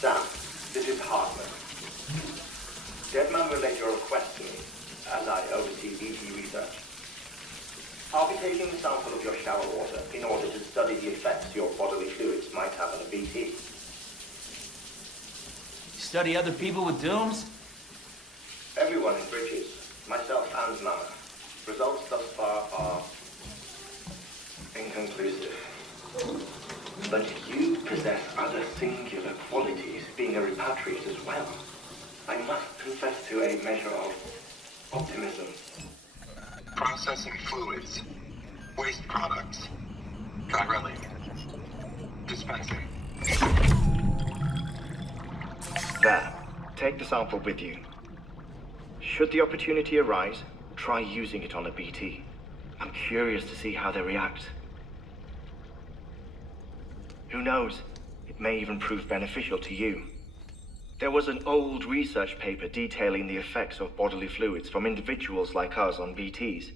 Sam, this is Hardman. Deadman relayed your request to me, as I oversee BT research. I'll be taking a sample of your shower water in order to study the effects your bodily fluids might have on a BT. Study other people with dooms? Everyone in Bridges, myself and Mama. Results thus far are inconclusive. But you possess other singular qualities, being a repatriate as well. I must confess to a measure of optimism. Processing fluids. Waste products. Drilling. Dispensing. There. Take the sample with you. Should the opportunity arise, try using it on a BT. I'm curious to see how they react. Who knows? It may even prove beneficial to you. There was an old research paper detailing the effects of bodily fluids from individuals like us on BTs.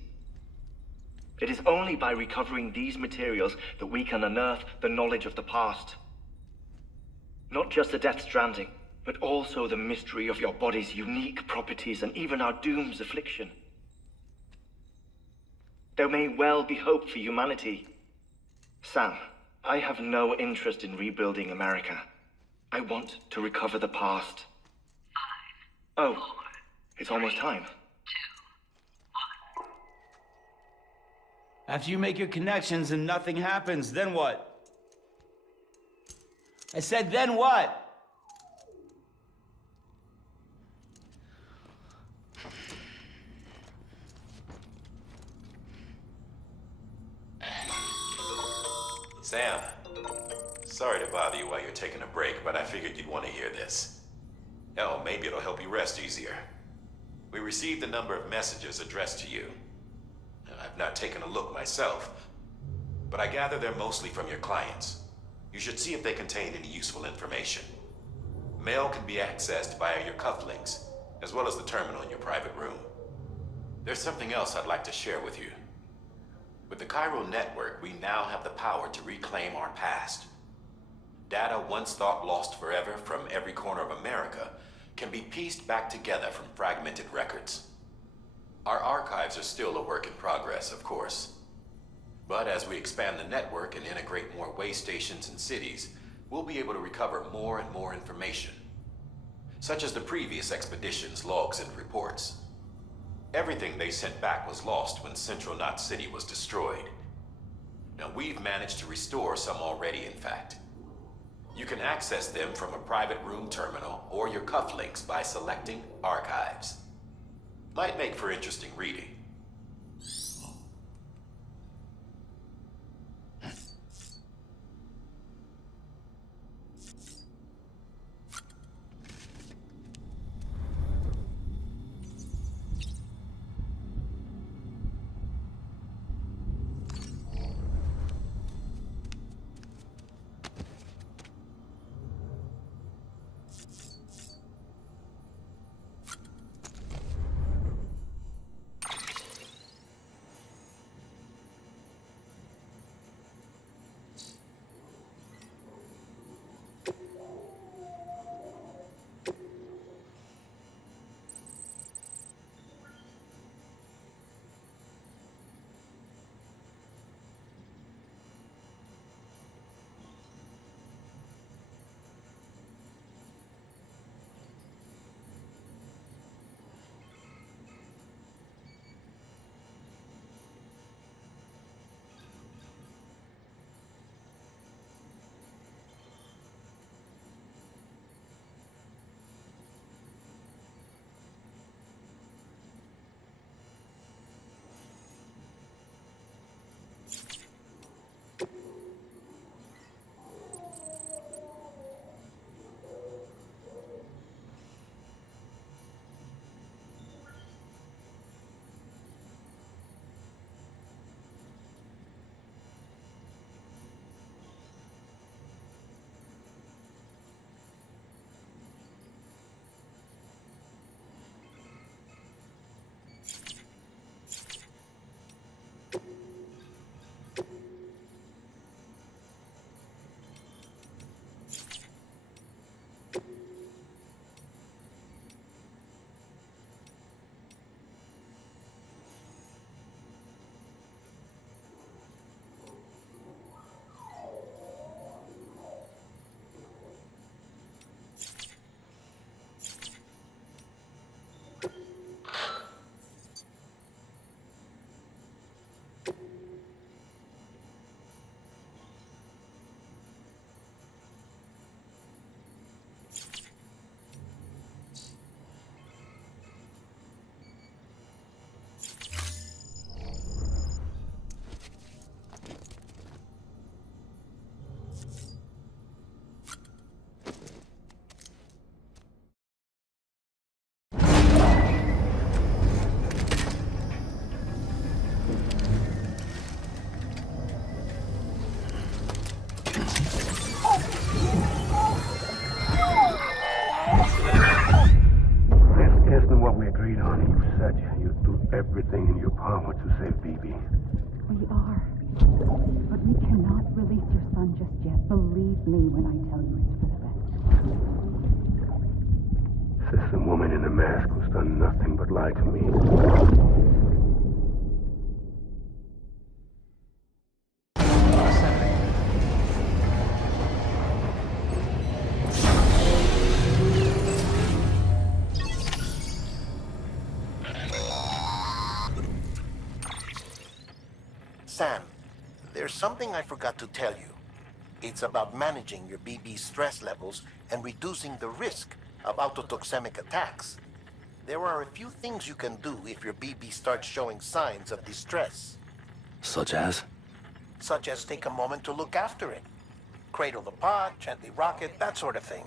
It is only by recovering these materials that we can unearth the knowledge of the past. Not just the Death Stranding, but also the mystery of your body's unique properties and even our doom's affliction. There may well be hope for humanity. Sam, I have no interest in rebuilding America. I want to recover the past. 5, Oh, 4, it's almost time. 2, 1. After you make your connections and nothing happens, then what? I said, then what? Sam, sorry to bother you while you're taking a break, but I figured you'd want to hear this. Hell, maybe it'll help you rest easier. We received a number of messages addressed to you. I've not taken a look myself, but I gather they're mostly from your clients. You should see if they contain any useful information. Mail can be accessed via your cufflinks, as well as the terminal in your private room. There's something else I'd like to share with you. With the Cairo network, we now have the power to reclaim our past. Data once thought lost forever from every corner of America can be pieced back together from fragmented records. Our archives are still a work in progress, of course. But as we expand the network and integrate more way stations and cities, we'll be able to recover more and more information, such as the previous expedition's logs and reports. Everything they sent back was lost when Central Knot City was destroyed. Now we've managed to restore some already, in fact. You can access them from a private room terminal or your cufflinks by selecting Archives. Might make for interesting reading. agreed on. You said you'd do everything in your power to save BB. We are. But we cannot release your son just yet. Believe me when I tell you it's for the best. Says the woman in the mask who's done nothing but lie to me. Sam, there's something I forgot to tell you. It's about managing your BB stress levels and reducing the risk of autotoxemic attacks. There are a few things you can do if your BB starts showing signs of distress. Such as? Such as take a moment to look after it. Cradle the pod, gently rock it, that sort of thing.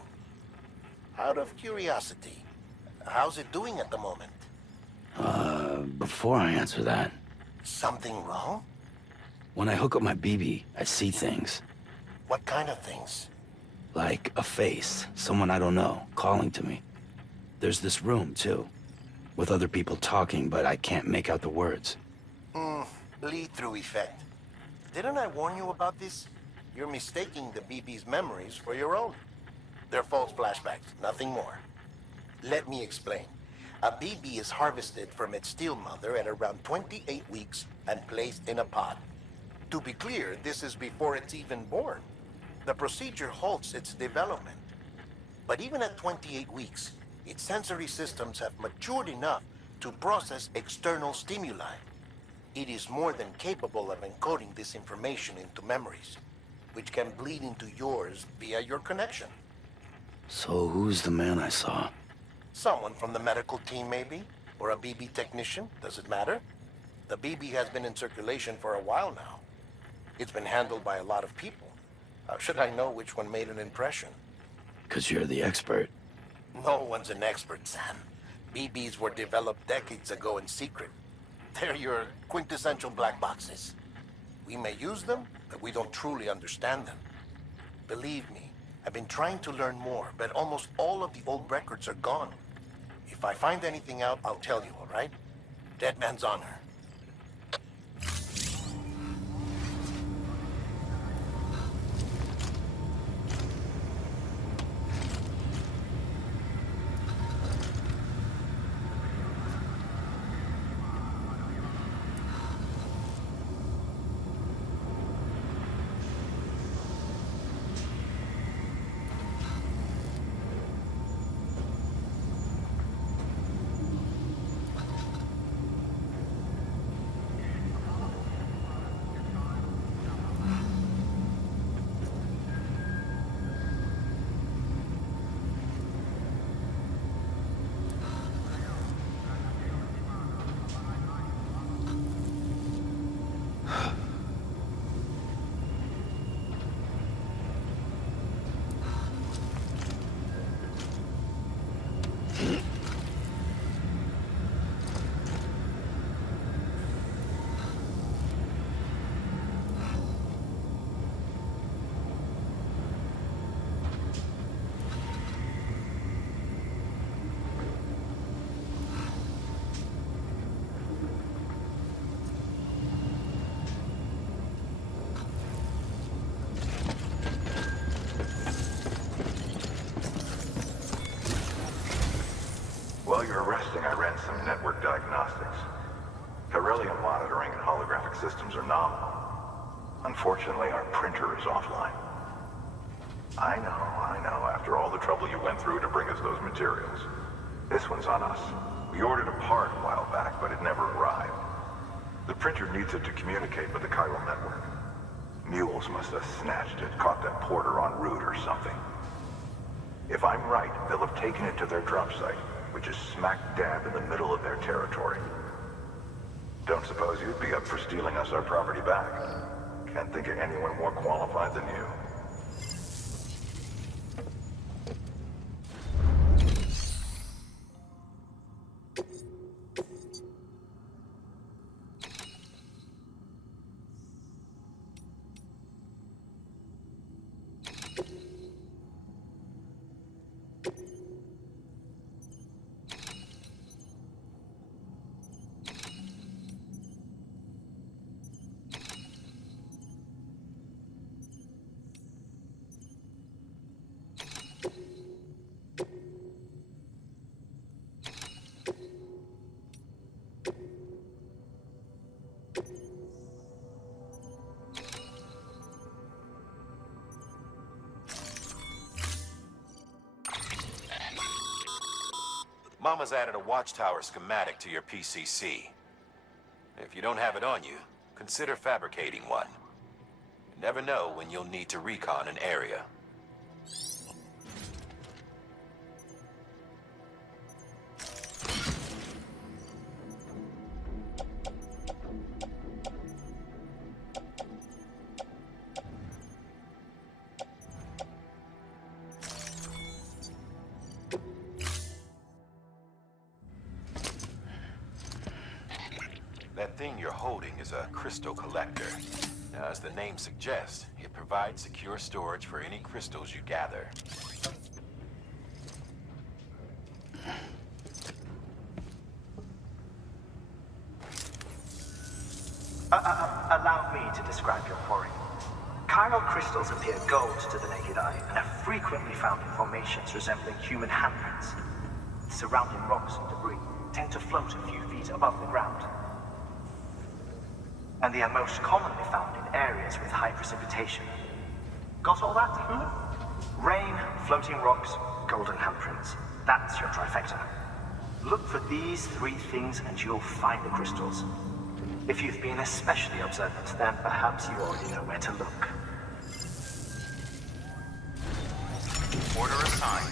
Out of curiosity, how's it doing at the moment? Before I answer that, Something wrong? when I hook up my BB, I see things. What kind of things? Like a face, someone I don't know, calling to me. There's this room, too, with other people talking, but I can't make out the words. Bleed-through effect. Didn't I warn you about this? You're mistaking the BB's memories for your own. They're false flashbacks, nothing more. Let me explain. A BB is harvested from its steel mother at around 28 weeks and placed in a pod. To be clear, this is before it's even born. The procedure halts its development. But even at 28 weeks, its sensory systems have matured enough to process external stimuli. It is more than capable of encoding this information into memories, which can bleed into yours via your connection. So who's the man I saw? Someone from the medical team, maybe? Or a BB technician? Does it matter? The BB has been in circulation for a while now. It's been handled by a lot of people. How should I know which one made an impression? 'Cause you're the expert. No one's an expert, Sam. BBs were developed decades ago in secret. They're your quintessential black boxes. We may use them, but we don't truly understand them. Believe me, I've been trying to learn more, but almost all of the old records are gone. If I find anything out, I'll tell you, all right? Dead man's honor. While you're resting, I ran some network diagnostics. Beryllium monitoring and holographic systems are nominal. Unfortunately, our printer is offline. I know, after all the trouble you went through to bring us those materials. This one's on us. We ordered a part a while back, but it never arrived. The printer needs it to communicate with the chiral network. Mules must have snatched it, caught that porter en route or something. If I'm right, they'll have taken it to their drop site, which is smack dab in the middle of their territory. Don't suppose you'd be up for stealing us our property back? Can't think of anyone more qualified than you. Mama's added a watchtower schematic to your PCC. If you don't have it on you, consider fabricating one. You never know when you'll need to recon an area. That thing you're holding is a crystal collector. Now, as the name suggests, it provides secure storage for any crystals you gather. Allow me to describe your quarry. Chiral crystals appear gold to the naked eye and are frequently found in formations resembling human handprints. Surrounding rocks and debris tend to float a few feet above the ground. And they are most commonly found in areas with high precipitation. Got all that? Rain, floating rocks, golden handprints. That's your trifecta. Look for these three things and you'll find the crystals. If you've been especially observant, then perhaps you already know where to look. Order assigned.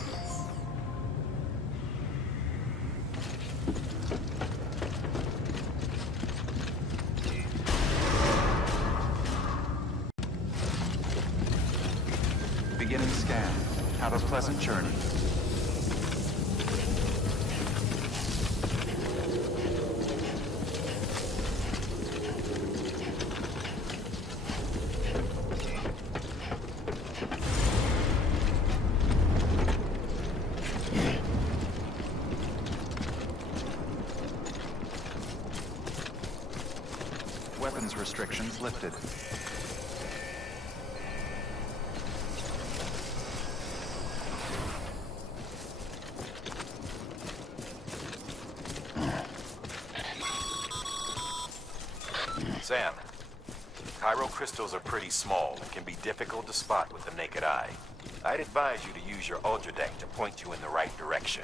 Beginning scan. Have a pleasant journey. Weapons restrictions lifted. Sam, chiral crystals are pretty small and can be difficult to spot with the naked eye. I'd advise you to use your ultradeck to point you in the right direction.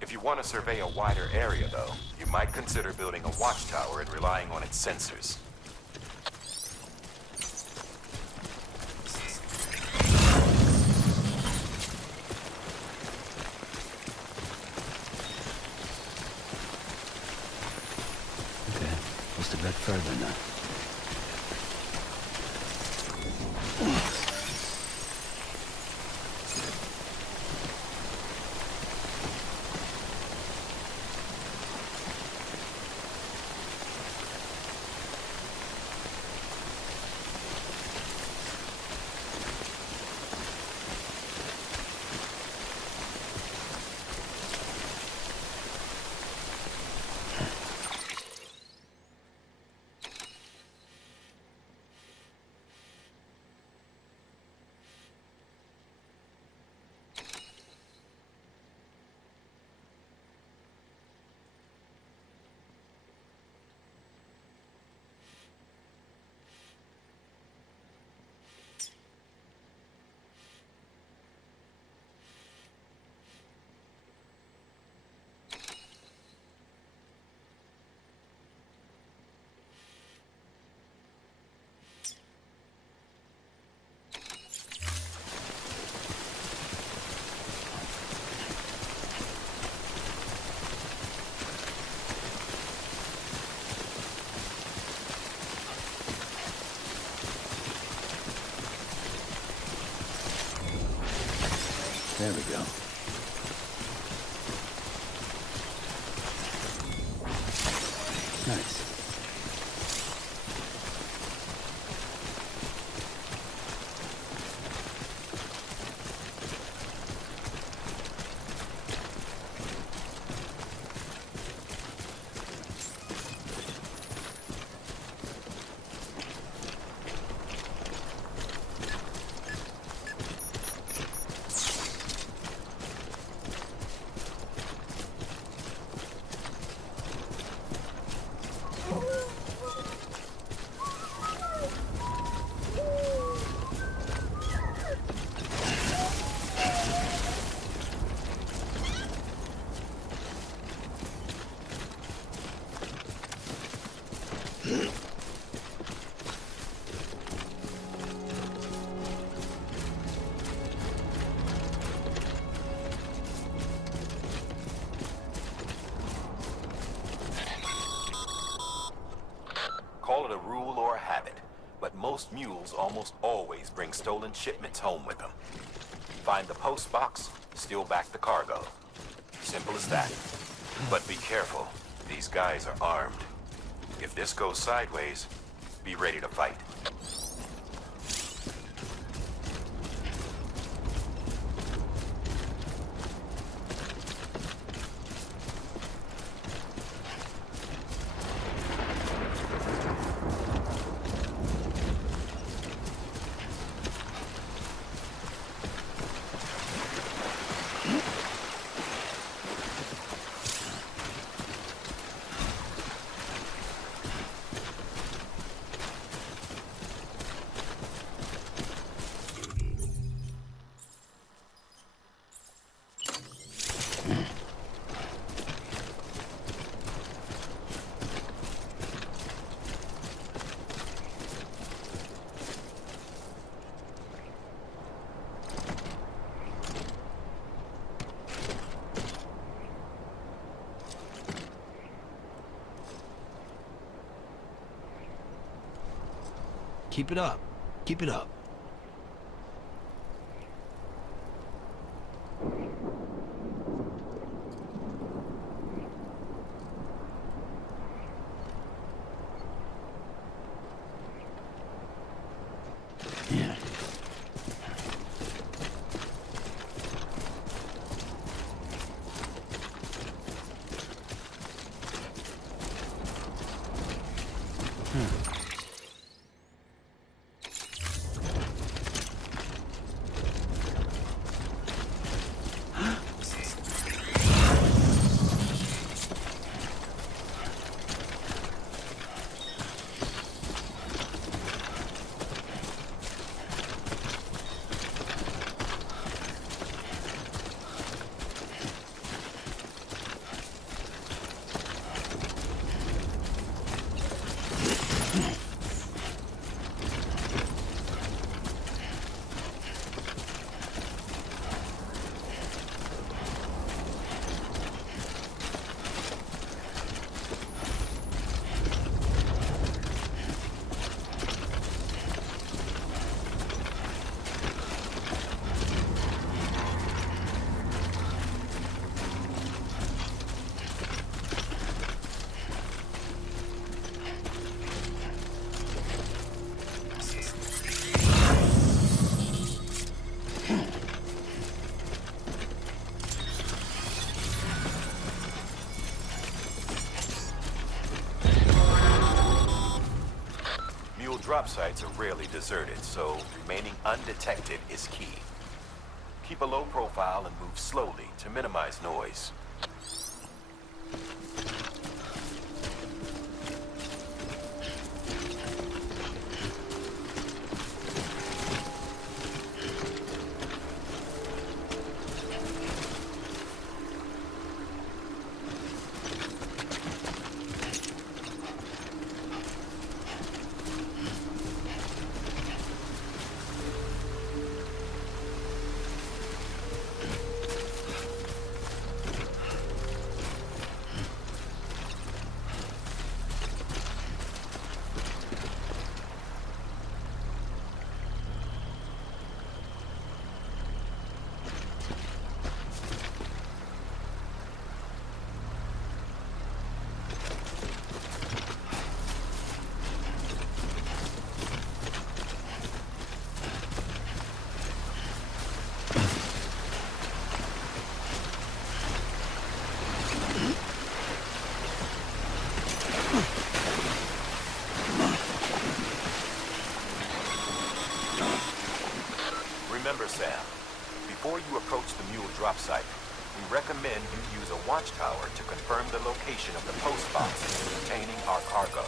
If you want to survey a wider area, though, you might consider building a watchtower and relying on its sensors. Okay, just a bit further now. There we go. Nice. Most mules almost always bring stolen shipments home with them. Find the post box, steal back the cargo. Simple as that. But be careful. These guys are armed. If this goes sideways, be ready to fight. Keep it up. Keep it up. Yeah. Drop sites are rarely deserted, so remaining undetected is key. Keep a low profile and move slowly to minimize noise. Remember, Sam, before you approach the mule drop site, we recommend you use a watchtower to confirm the location of the post box containing our cargo.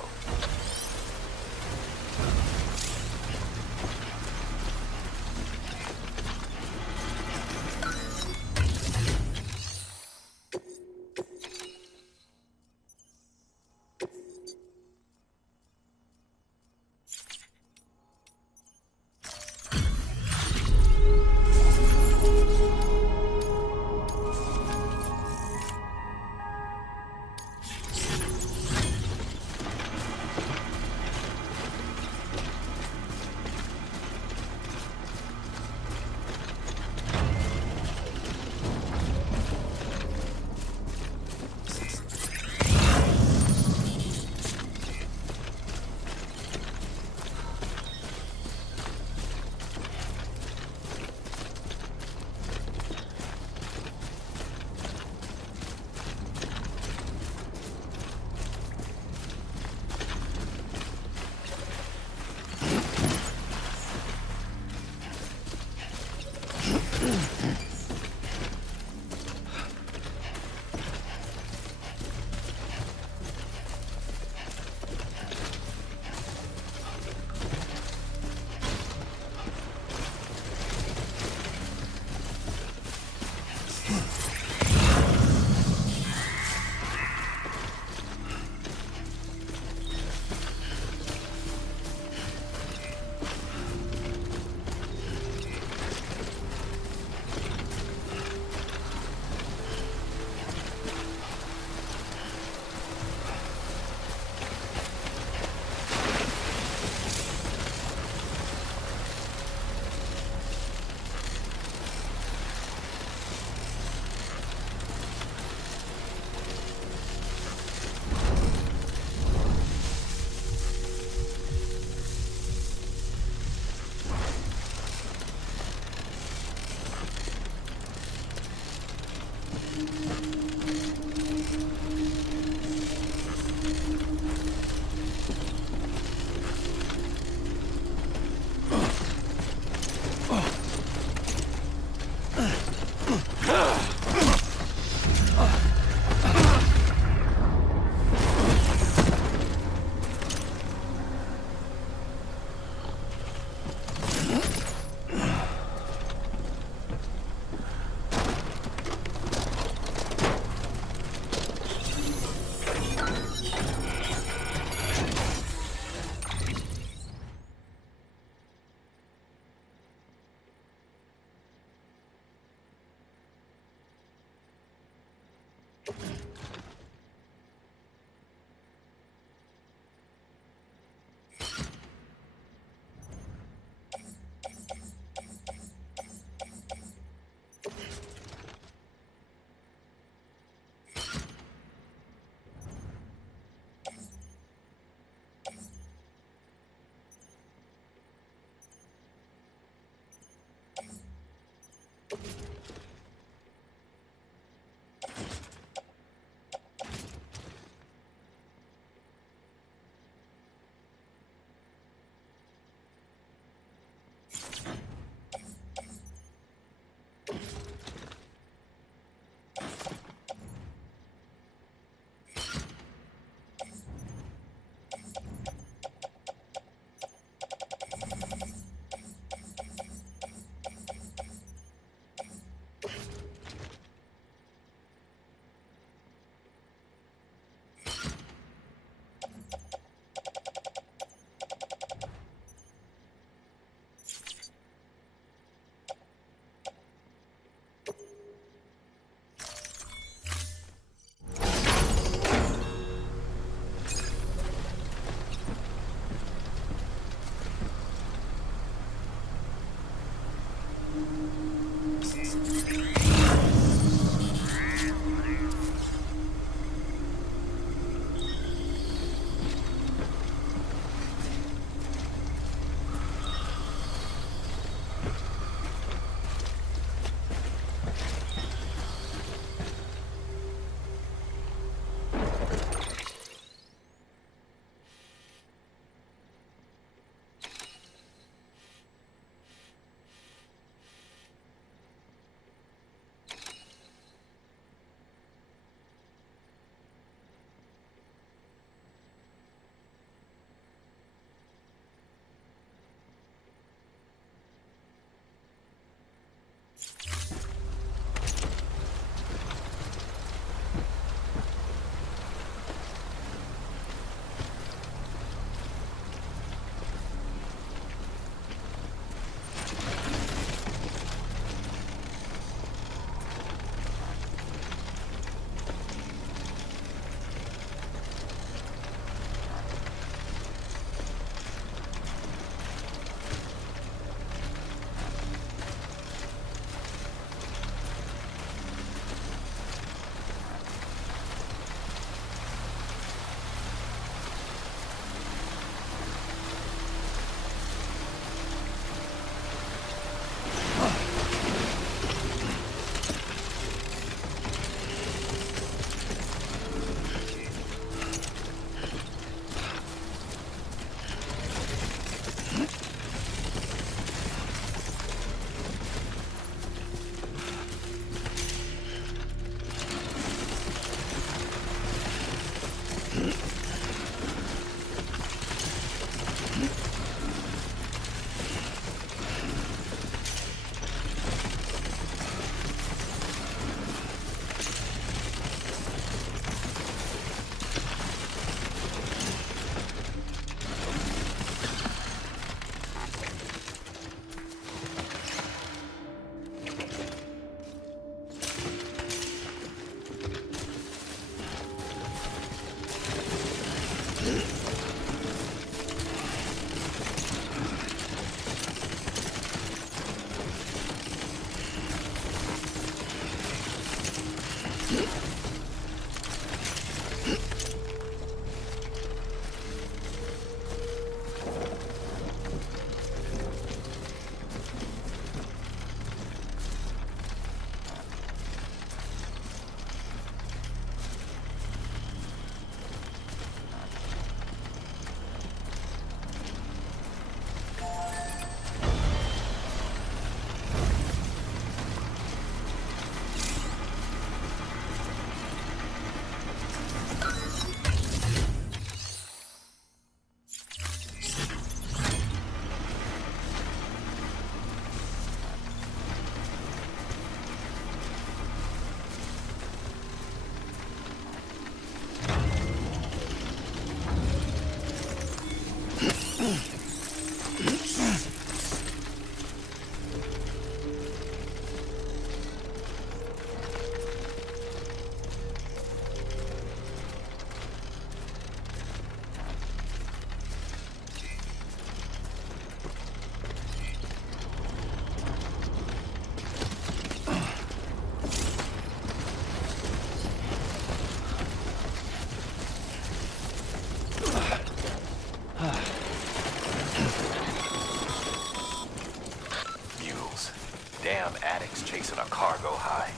Damn addicts chasing a cargo high.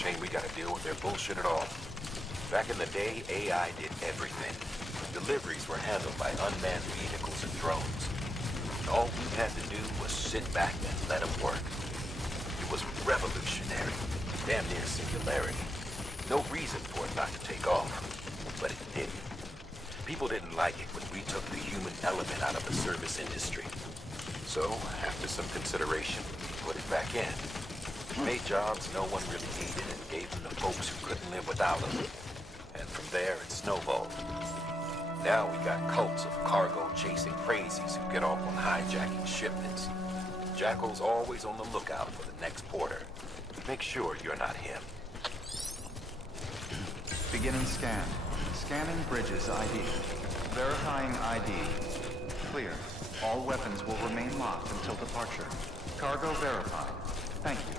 Shame we gotta deal with their bullshit at all. Back in the day, AI did everything. Deliveries were handled by unmanned vehicles and drones. All we had to do was sit back and let them work. It was revolutionary, damn near singularity. No reason for it not to take off, but it didn't. People didn't like it when we took the human element out of the service industry. So, after some consideration, we put it back in. Made jobs no one really needed and gave them to folks who couldn't live without them. And from there, it snowballed. Now we got cults of cargo-chasing crazies who get off on hijacking shipments. Jackal's always on the lookout for the next porter. Make sure you're not him. Beginning scan. Scanning bridges ID. Verifying ID. Clear. All weapons will remain locked until departure. Cargo verified. Thank you.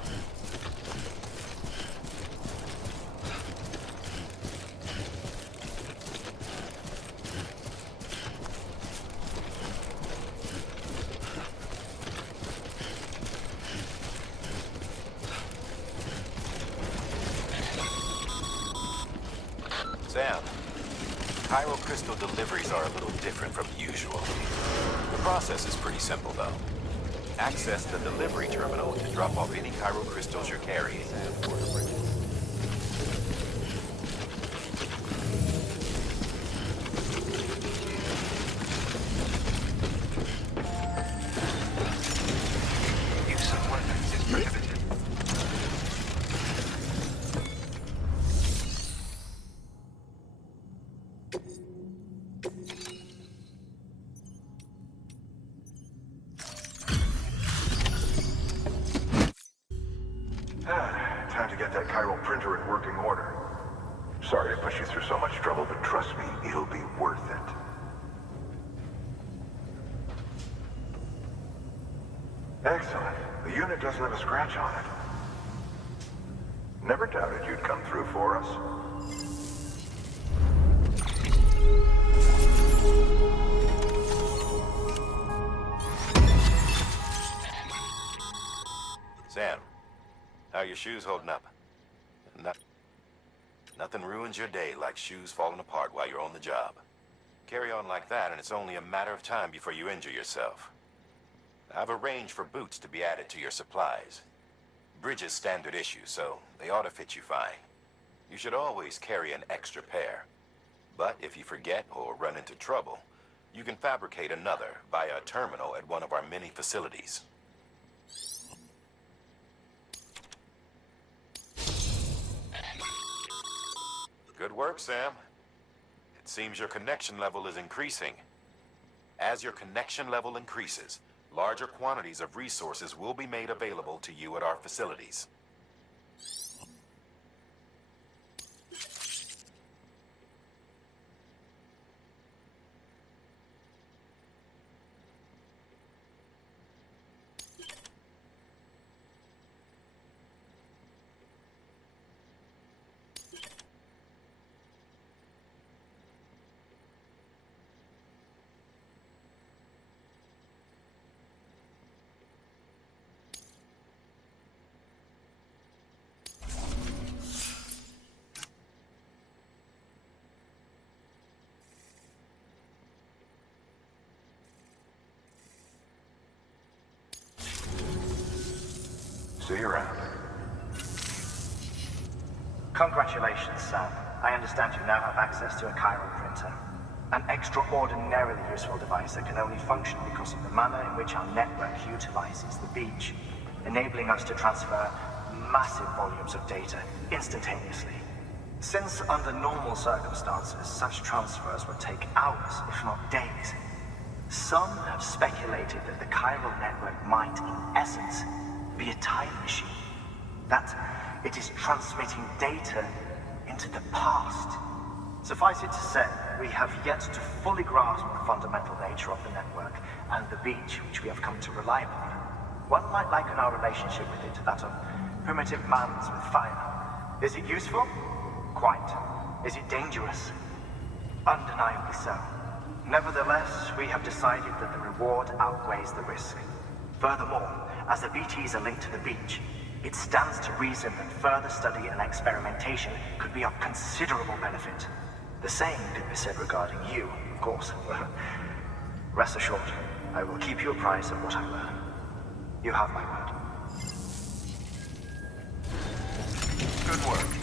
Sam, Cairo crystal deliveries are a little different from usual. The process is pretty simple, though. Access the delivery terminal to drop off any Cairo crystals you're carrying. Use of weapons is prohibited. Time to get that chiral printer in working order. Sorry to push you through so much trouble, but trust me, it'll be worth it. Excellent. The unit doesn't have a scratch on it. Never doubted you'd come through for us. Sam, how are your shoes holding up? Nothing ruins your day like shoes falling apart while you're on the job. Carry on like that and it's only a matter of time before you injure yourself. I've arranged for boots to be added to your supplies. Bridges standard issue, so they ought to fit you fine. You should always carry an extra pair. But if you forget or run into trouble, you can fabricate another via a terminal at one of our many facilities. Good work, Sam. It seems your connection level is increasing. As your connection level increases, larger quantities of resources will be made available to you at our facilities. See you around. Congratulations, Sam. I understand you now have access to a chiral printer. An extraordinarily useful device that can only function because of the manner in which our network utilizes the beach, enabling us to transfer massive volumes of data instantaneously. Since under normal circumstances, such transfers would take hours, if not days, some have speculated that the chiral network might, in essence, be a time machine. That it is transmitting data into the past. Suffice it to say, we have yet to fully grasp the fundamental nature of the network and the beach which we have come to rely upon. One might liken our relationship with it to that of primitive mans with fire. Is it useful? Quite. Is it dangerous? Undeniably so. Nevertheless, we have decided that the reward outweighs the risk. Furthermore, as the BTs are linked to the beach, it stands to reason that further study and experimentation could be of considerable benefit. The same could be said regarding you, of course. Rest assured, I will keep you apprised of what I learn. You have my word. Good work.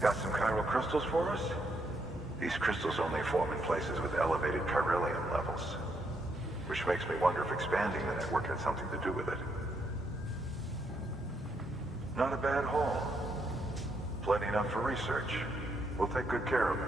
Got some chiral crystals for us? These crystals only form in places with elevated chiralium levels. Which makes me wonder if expanding the network had something to do with it. Not a bad haul. Plenty enough for research. We'll take good care of it.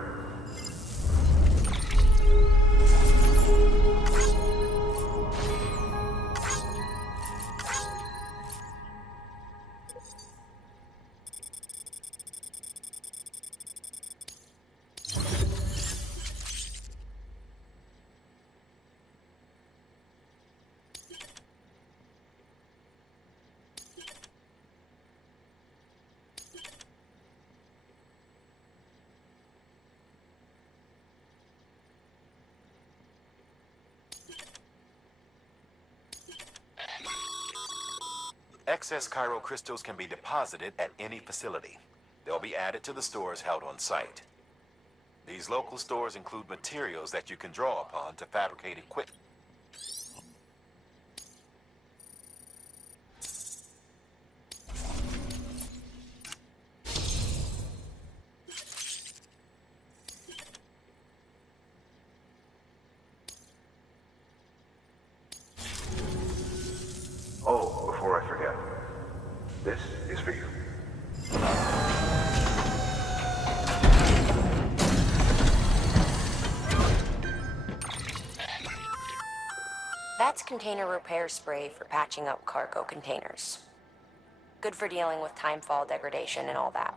Excess chiral crystals can be deposited at any facility. They'll be added to the stores held on site. These local stores include materials that you can draw upon to fabricate equipment. before I forget. This is for you. That's container repair spray for patching up cargo containers. Good for dealing with timefall degradation and all that.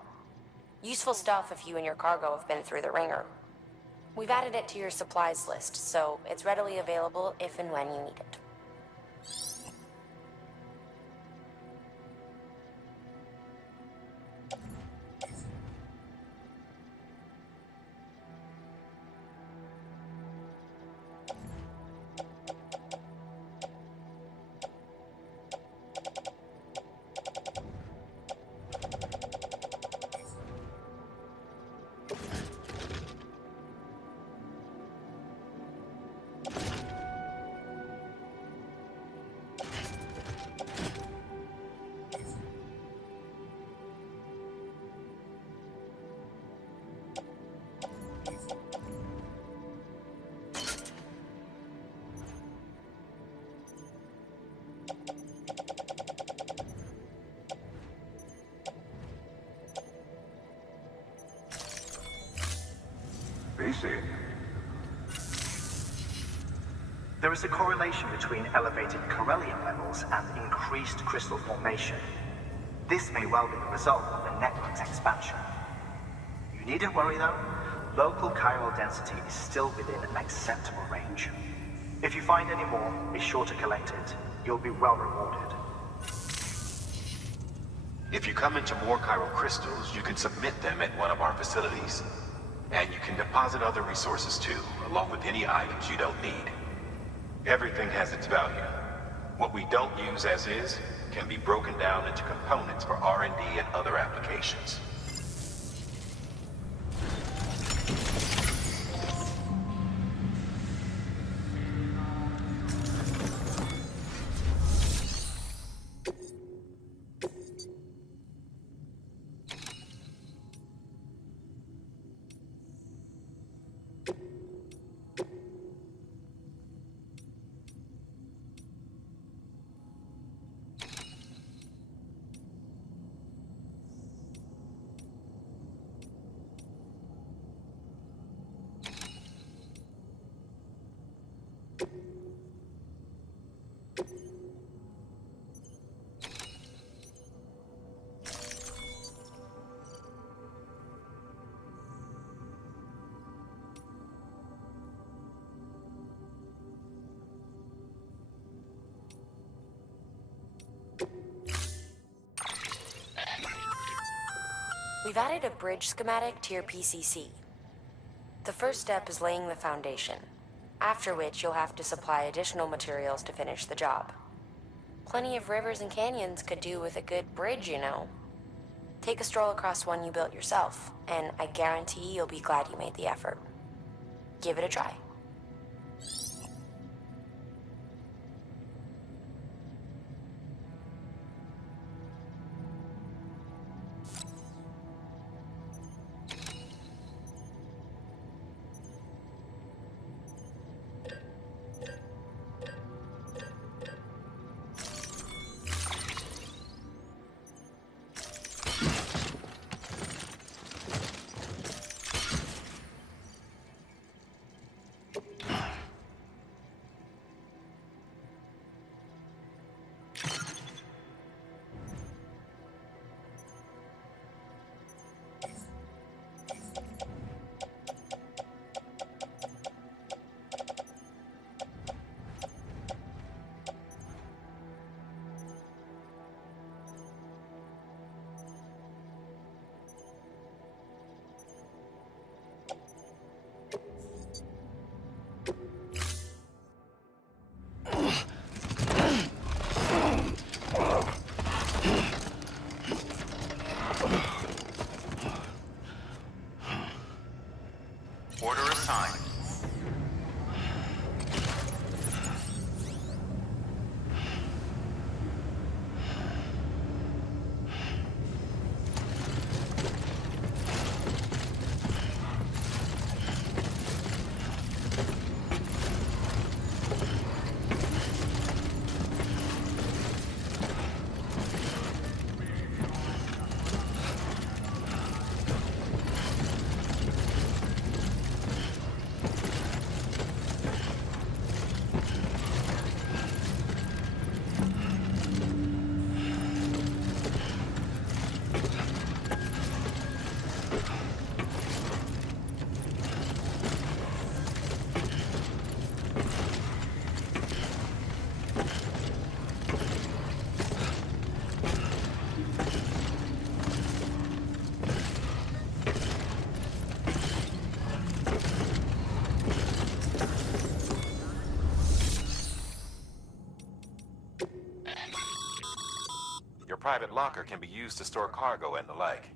Useful stuff if you and your cargo have been through the ringer. We've added it to your supplies list, so it's readily available if and when you need it. There is a correlation between elevated Corellium levels and increased crystal formation. This may well be the result of the network's expansion. You needn't worry though, local chiral density is still within an acceptable range. If you find any more, be sure to collect it. You'll be well rewarded. If you come into more chiral crystals, you can submit them at one of our facilities. And you can deposit other resources too, along with any items you don't need. Everything has its value. What we don't use as is can be broken down into components for R&D and other applications. We've added a bridge schematic to your PCC. The first step is laying the foundation, after which you'll have to supply additional materials to finish the job. Plenty of rivers and canyons could do with a good bridge, you know. Take a stroll across one you built yourself, and I guarantee you'll be glad you made the effort. Give it a try. private locker can be used to store cargo and the like.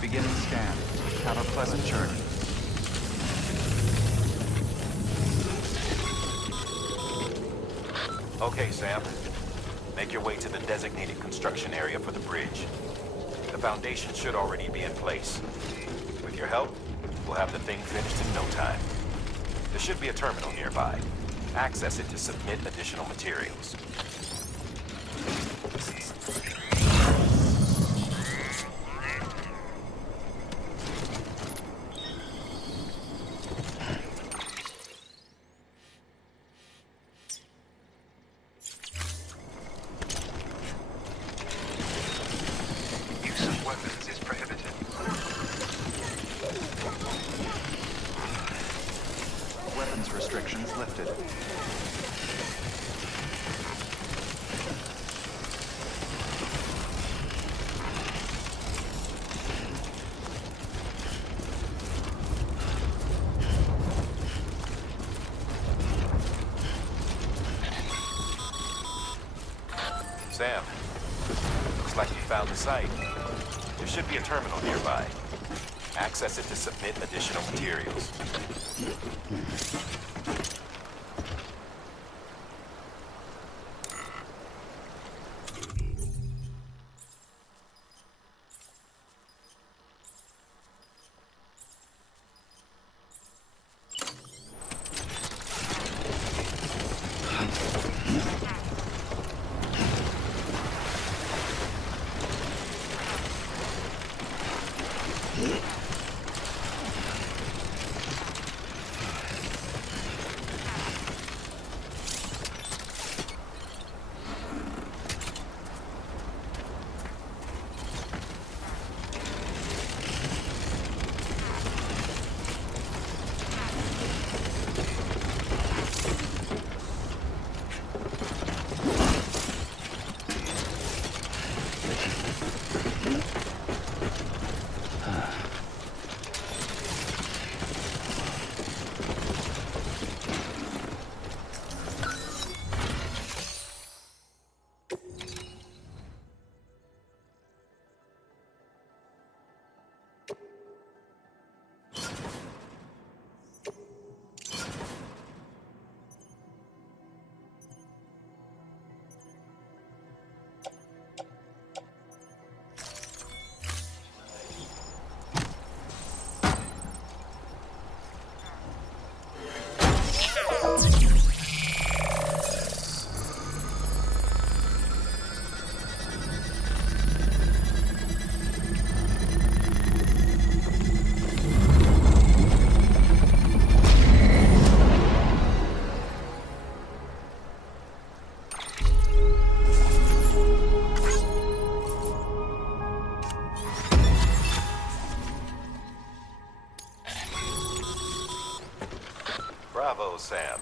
Beginning scan. Have a pleasant journey. Okay, Sam. Make your way to the designated construction area for the bridge. The foundation should already be in place. With your help, we'll have the thing finished in no time. There should be a terminal nearby. Access it to submit additional materials. Restrictions lifted. Sam, looks like we found the site. There should be a terminal nearby. Access it to submit additional materials. Bravo, Sam.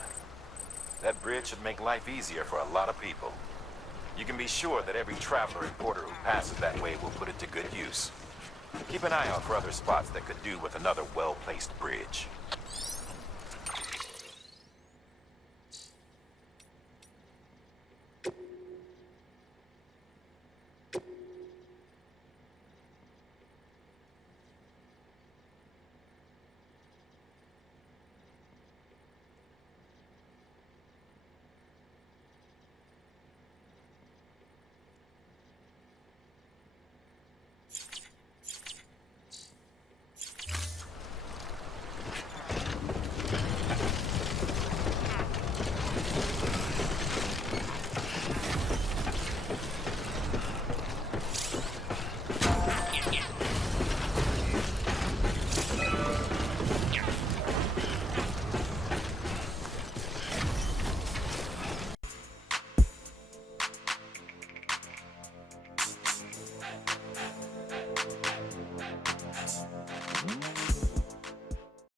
That bridge should make life easier for a lot of people. You can be sure that every traveler and porter who passes that way will put it to good use. Keep an eye out for other spots that could do with another well-placed bridge.